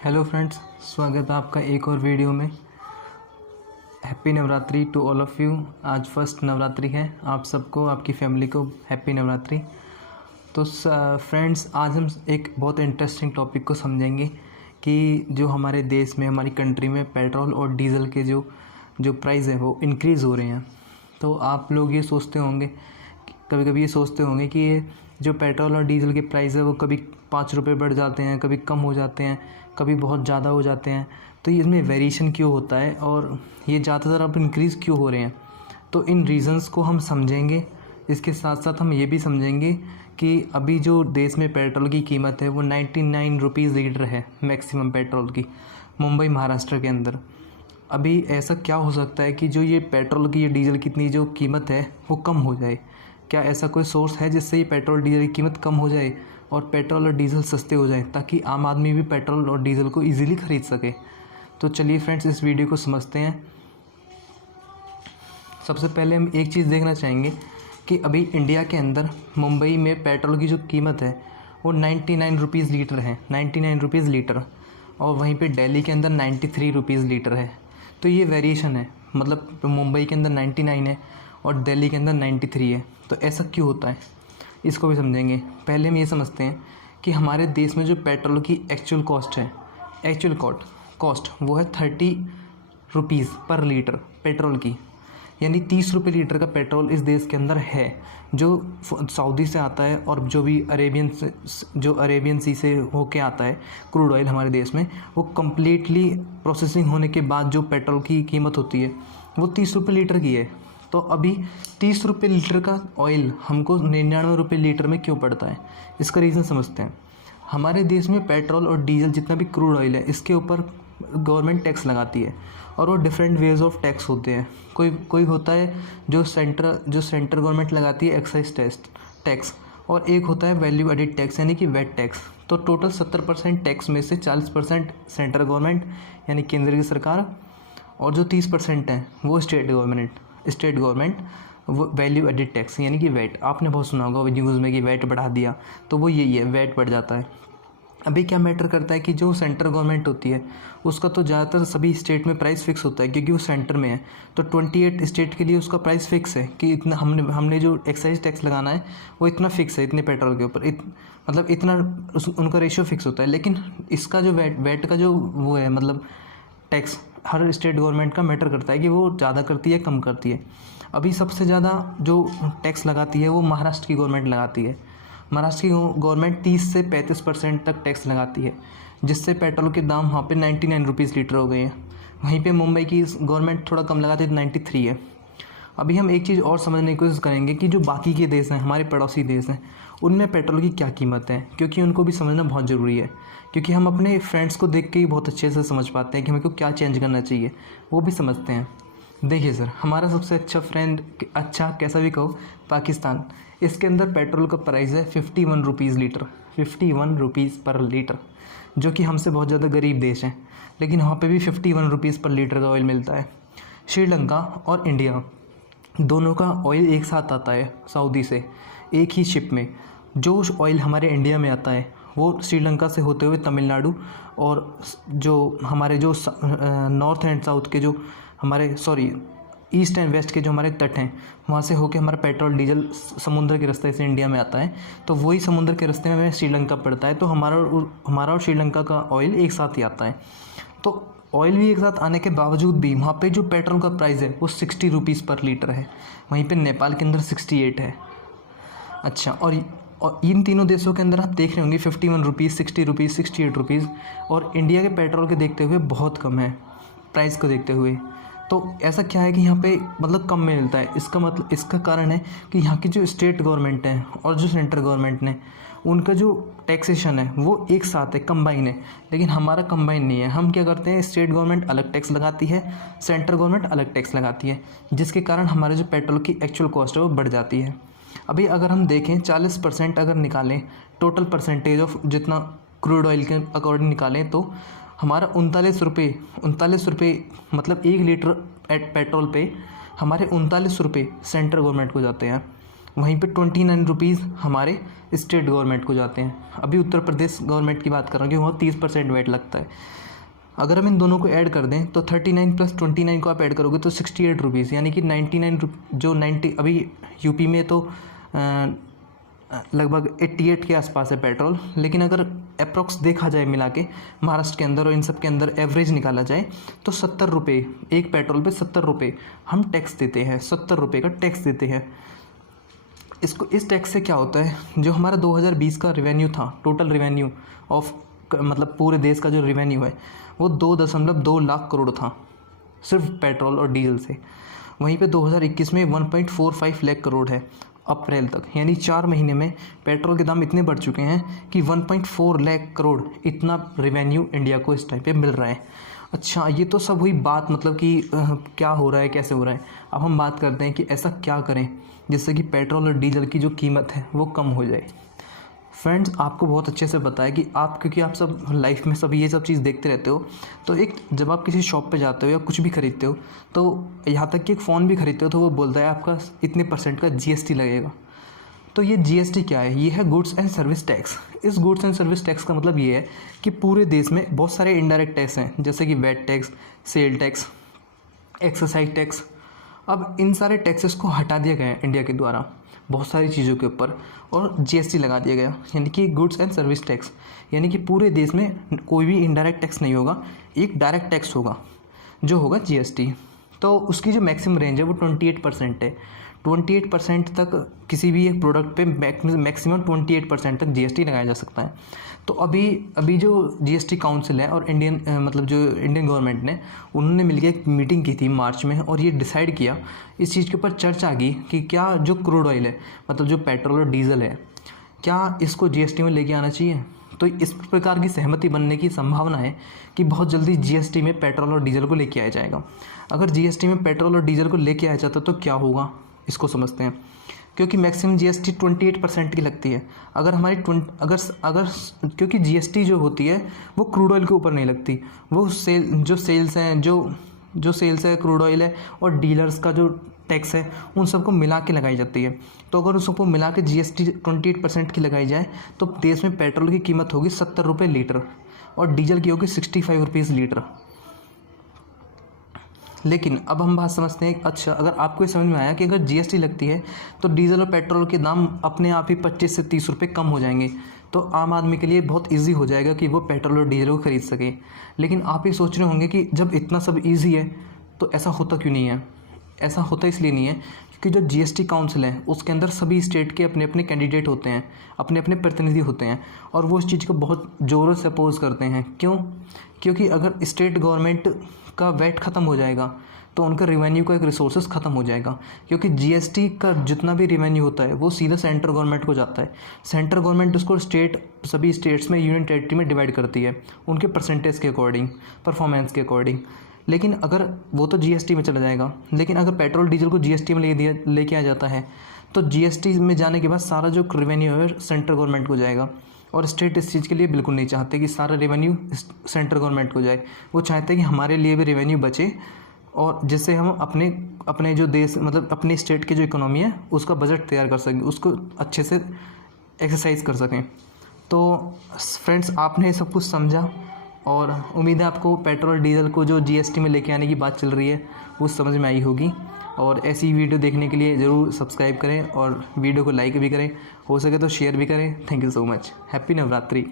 Hello friends, स्वागत है आपका एक और वीडियो में। Happy Navratri to all of you. आज फर्स्ट नवरात्रि है। आप सबको, आपकी फैमिली को हैप्पी नवरात्रि। तो फ्रेंड्स, आज हम एक बहुत इंटरेस्टिंग टॉपिक को समझेंगे कि जो हमारे देश में, हमारी कंट्री में पेट्रोल और डीज़ल के जो प्राइस है वो इंक्रीज़ हो रहे हैं। तो आप लोग ये सोचते होंगे, कभी कभी ये सोचते होंगे कि ये जो पेट्रोल और डीज़ल के प्राइस है वो कभी 5 रुपये बढ़ जाते हैं, कभी कम हो जाते हैं, कभी बहुत ज़्यादा हो जाते हैं। तो इसमें वेरिएशन क्यों होता है और ये ज़्यादातर अब इंक्रीज़ क्यों हो रहे हैं? तो इन रीज़न्स को हम समझेंगे। इसके साथ साथ हम ये भी समझेंगे कि अभी जो देश में पेट्रोल की कीमत है वो 99 रुपीज़ लीटर है, मैक्सिमम पेट्रोल की, मुंबई महाराष्ट्र के अंदर। अभी ऐसा क्या हो सकता है कि जो ये पेट्रोल की, ये डीजल की इतनी जो कीमत है वो कम हो जाए? क्या ऐसा कोई सोर्स है जिससे ये पेट्रोल डीजल की कीमत कम हो जाए और पेट्रोल और डीज़ल सस्ते हो जाएं, ताकि आम आदमी भी पेट्रोल और डीज़ल को इजीली ख़रीद सके? तो चलिए फ्रेंड्स, इस वीडियो को समझते हैं। सबसे पहले हम एक चीज़ देखना चाहेंगे कि अभी इंडिया के अंदर मुंबई में पेट्रोल की जो कीमत है वो 99 रुपीज़ लीटर है, 99 रुपीज़ लीटर। और वहीं पे दिल्ली के अंदर 93 रुपीज़ लीटर है। तो ये वेरिएशन है, मतलब मुंबई के अंदर 99 है और दिल्ली के अंदर 93 है। तो ऐसा क्यों होता है, इसको भी समझेंगे। पहले हम ये समझते हैं कि हमारे देश में जो पेट्रोल की एक्चुअल कॉस्ट है, एक्चुअल कॉस्ट वो है 30 रुपीज़ पर लीटर पेट्रोल की। यानी 30 रुपये लीटर का पेट्रोल इस देश के अंदर है, जो सऊदी से आता है और जो भी अरेबियन सी से होके आता है क्रूड ऑयल हमारे देश में, वो कम्प्लीटली प्रोसेसिंग होने के बाद जो पेट्रोल की कीमत होती है वो 30 रुपये लीटर की है। तो अभी 30 रुपये लीटर का ऑयल हमको 99 रुपये लीटर में क्यों पड़ता है? इसका रीज़न समझते हैं। हमारे देश में पेट्रोल और डीजल, जितना भी क्रूड ऑयल है, इसके ऊपर गवर्नमेंट टैक्स लगाती है और वो डिफरेंट वेज ऑफ टैक्स होते हैं। कोई होता है जो सेंटर गवर्नमेंट लगाती है, एक्साइज टैक्स, और एक होता है वैल्यू एडिड टैक्स, यानी कि वैट टैक्स। तो टोटल 70% टैक्स में से 40% सेंट्रल गवर्नमेंट यानी केंद्र की सरकार, और जो 30% है वो स्टेट गवर्नमेंट वो वैल्यू एडिड टैक्स यानी कि वैट। आपने बहुत सुना होगा न्यूज़ में कि वैट बढ़ा दिया, तो वो यही है, वैट बढ़ जाता है। अभी क्या मैटर करता है कि जो सेंट्रल गवर्नमेंट होती है उसका तो ज़्यादातर सभी स्टेट में प्राइस फिक्स होता है, क्योंकि वो सेंटर में है। तो 28 स्टेट के लिए उसका प्राइस फिक्स है कि इतना हमने जो एक्साइज टैक्स लगाना है वो इतना फिक्स है, इतने पेट्रोल के ऊपर, मतलब इतना उनका रेशियो फिक्स होता है। लेकिन इसका जो वैट का जो वो है, मतलब टैक्स, हर स्टेट गवर्नमेंट का मैटर करता है कि वो ज़्यादा करती है कम करती है। अभी सबसे ज़्यादा जो टैक्स लगाती है वो महाराष्ट्र की गवर्नमेंट लगाती है। महाराष्ट्र की गवर्नमेंट 30 से 35% तक टैक्स लगाती है, जिससे पेट्रोल के दाम वहाँ पे 99 रुपीज़ लीटर हो गए हैं। वहीं पे मुंबई की गवर्नमेंट थोड़ा कम लगाती है, 93 है। अभी हम एक चीज़ और समझने की कोशिश करेंगे कि जो बाकी के देश हैं, हमारे पड़ोसी देश हैं, उनमें पेट्रोल की क्या कीमत है, क्योंकि उनको भी समझना बहुत ज़रूरी है। क्योंकि हम अपने फ्रेंड्स को देख के ही बहुत अच्छे से समझ पाते हैं कि हमें को क्या चेंज करना चाहिए, वो भी समझते हैं। देखिए सर, हमारा सबसे अच्छा फ्रेंड, अच्छा कैसा भी कहो, पाकिस्तान, इसके अंदर पेट्रोल का प्राइस है 51 रुपीज़ लीटर, 51 रुपीज़ पर लीटर, जो कि हमसे बहुत ज़्यादा गरीब देश हैं, लेकिन वहाँ पे भी 51 रुपीज़ पर लीटर का ऑयल मिलता है। श्रीलंका और इंडिया दोनों का ऑयल एक साथ आता है सऊदी से, एक ही शिप में। जो ऑयल हमारे इंडिया में आता है वो श्रीलंका से होते हुए तमिलनाडु, और जो हमारे जो नॉर्थ एंड साउथ के जो हमारे ईस्ट एंड वेस्ट के जो हमारे तट हैं, वहाँ से होके हमारा पेट्रोल डीजल समुद्र के रास्ते से इंडिया में आता है। तो वही समुद्र के रास्ते में हमें श्रीलंका पड़ता है। तो हमारा और श्रीलंका का ऑयल एक साथ ही आता है। तो ऑयल भी एक साथ आने के बावजूद भी वहाँ पे जो पेट्रोल का प्राइस है वो 60 रुपीज़ पर लीटर है। वहीं पे नेपाल के अंदर 68 है। अच्छा, और इन तीनों देशों के अंदर आप देख रहे होंगे 51 रुपीज़, 60 रुपीज़, 68 रुपीज़, और इंडिया के पेट्रोल के देखते हुए बहुत कम है प्राइस को देखते हुए। तो ऐसा क्या है कि यहाँ पे मतलब कम में मिलता है? इसका कारण है कि यहाँ की जो स्टेट गवर्नमेंट है और जो सेंट्रल गवर्नमेंट ने, उनका जो टैक्सेशन है वो एक साथ है, कंबाइन है। लेकिन हमारा कंबाइन नहीं है। हम क्या करते हैं, स्टेट गवर्नमेंट अलग टैक्स लगाती है, सेंट्रल गवर्नमेंट अलग टैक्स लगाती है, जिसके कारण हमारे जो पेट्रोल की एक्चुअल कॉस्ट है वो बढ़ जाती है। अभी अगर हम देखें 40% अगर निकालें टोटल परसेंटेज ऑफ जितना क्रूड ऑयल के अकॉर्डिंग निकालें, तो हमारा 39 रुपये मतलब 1 लीटर पेट्रोल पे हमारे 39 रुपये सेंट्रल गवर्नमेंट को जाते हैं। वहीं पे 29 रुपीज़ हमारे स्टेट गवर्नमेंट को जाते हैं। अभी उत्तर प्रदेश गवर्नमेंट की बात कर रहा हूँ कि वहाँ 30% वैट लगता है। अगर हम इन दोनों को ऐड कर दें तो 39 + 29 को आप ऐड करोगे तो 68 रुपीज़, यानी कि 99 जो 90 अभी यूपी में तो लगभग 88 के आसपास है पेट्रोल, लेकिन अगर अप्रॉक्स देखा जाए मिला के महाराष्ट्र के अंदर और इन सब के अंदर एवरेज निकाला जाए तो 70 रुपये, एक पेट्रोल पे 70 रुपये हम टैक्स देते हैं, 70 रुपये का टैक्स देते हैं। इस टैक्स से क्या होता है, जो हमारा 2020 का रेवेन्यू था, टोटल रेवेन्यू ऑफ मतलब पूरे देश का जो रेवेन्यू है वो 2.2 लाख करोड़ था सिर्फ पेट्रोल और डीजल से। वहीं पे 2021 में 1.45 लाख करोड़ है अप्रैल तक, यानी 4 महीने में पेट्रोल के दाम इतने बढ़ चुके हैं कि 1.4 लाख करोड़ इतना रेवेन्यू इंडिया को इस टाइम पे मिल रहा है। अच्छा, ये तो सब हुई बात मतलब कि क्या हो रहा है, कैसे हो रहा है। अब हम बात करते हैं कि ऐसा क्या करें जिससे कि पेट्रोल और डीजल की जो कीमत है वो कम हो जाए। फ्रेंड्स, आपको बहुत अच्छे से पता है कि क्योंकि आप सब लाइफ में सब ये सब चीज़ देखते रहते हो, तो एक जब आप किसी शॉप पे जाते हो या कुछ भी खरीदते हो, तो यहाँ तक कि एक फ़ोन भी खरीदते हो तो वो बोलता है आपका इतने % का GST लगेगा। तो ये GST क्या है? ये है गुड्स एंड सर्विस टैक्स। इस गुड्स एंड सर्विस टैक्स का मतलब ये है कि पूरे देश में बहुत सारे इनडायरेक्ट टैक्स हैं, जैसे कि VAT tax, sale tax, excise tax. अब इन सारे टैक्सेस को हटा दिया गया है इंडिया के द्वारा बहुत सारी चीज़ों के ऊपर और GST लगा दिया गया, यानी कि गुड्स एंड सर्विस टैक्स, यानी कि पूरे देश में कोई भी इनडायरेक्ट टैक्स नहीं होगा, एक डायरेक्ट टैक्स होगा जो होगा GST। तो उसकी जो मैक्सिमम रेंज है वो 28% है। 28% तक किसी भी एक प्रोडक्ट पे मैक्सिमम 28% तक GST लगाया जा सकता है। तो अभी जो GST काउंसिल है और मतलब जो इंडियन गवर्नमेंट ने, उन्होंने मिलकर एक मीटिंग की थी मार्च में और ये डिसाइड किया, इस चीज़ के ऊपर चर्चा की कि क्या जो क्रूड ऑयल है, मतलब जो पेट्रोल और डीजल है, क्या इसको GST में लेके आना चाहिए। तो इस प्रकार की सहमति बनने की संभावना है कि बहुत जल्दी GST में पेट्रोल और डीजल को लेके आया जाएगा। अगर GST में पेट्रोल और डीजल को लेके आया जाता तो क्या होगा, इसको समझते हैं। क्योंकि मैक्सिमम GST 28% की लगती है। अगर हमारी क्योंकि GST जो होती है वो क्रूड ऑयल के ऊपर नहीं लगती, वो सेल्स हैं, जो सेल्स है क्रूड ऑयल है और डीलर्स का जो टैक्स है उन सबको मिला के लगाई जाती है। तो अगर उन सबको मिला के GST 28% की लगाई जाए तो देश में पेट्रोल की कीमत होगी 70 रुपये लीटर और डीजल की होगी 65 रुपीज़ लीटर। लेकिन अब हम बात समझते हैं। अच्छा, अगर आपको ये समझ में आया कि अगर GST लगती है तो डीजल और पेट्रोल के दाम अपने आप ही 25 से 30 रुपये कम हो जाएंगे, तो आम आदमी के लिए बहुत इजी हो जाएगा कि वो पेट्रोल और डीजल को खरीद सके। लेकिन आप ये सोच रहे होंगे कि जब इतना सब ईजी है तो ऐसा होता क्यों नहीं है। ऐसा होता इसलिए नहीं है क्योंकि जो GST काउंसिल है उसके अंदर सभी स्टेट के अपने अपने कैंडिडेट होते हैं, अपने अपने प्रतिनिधि होते हैं और वो इस चीज़ को बहुत ज़ोरों से अपोज करते हैं। क्यों? क्योंकि अगर स्टेट गवर्नमेंट का वैट ख़त्म हो जाएगा तो उनका रेवेन्यू का एक रिसोर्सेज ख़त्म हो जाएगा, क्योंकि GST का जितना भी रेवेन्यू होता है वो सीधा सेंट्रल गवर्नमेंट को जाता है। सेंट्रल गवर्नमेंट उसको सभी स्टेट्स में, यूनियन टेरिटरी में डिवाइड करती है उनके परसेंटेज के अकॉर्डिंग, परफॉर्मेंस के अकॉर्डिंग। लेकिन अगर वो तो GST में चला जाएगा, लेकिन अगर पेट्रोल डीजल को GST में लेके आ जाता है तो GST में जाने के बाद सारा जो रेवेन्यू है सेंट्रल गवर्नमेंट को जाएगा। और स्टेट इस चीज़ के लिए बिल्कुल नहीं चाहते कि सारा रेवेन्यू सेंट्रल गवर्नमेंट को जाए। वो चाहते हैं कि हमारे लिए भी रेवेन्यू बचे और जिससे हम अपने जो देश, मतलब अपने स्टेट की जो इकोनॉमी है उसका बजट तैयार कर सकें, उसको अच्छे से एक्सरसाइज कर सकें। तो फ्रेंड्स, आपने सब कुछ समझा और उम्मीद है आपको पेट्रोल डीजल को जो GST में लेके आने की बात चल रही है वो समझ में आई होगी। और ऐसी वीडियो देखने के लिए ज़रूर सब्सक्राइब करें और वीडियो को लाइक भी करें, हो सके तो शेयर भी करें। Thank you so much. Happy Navratri.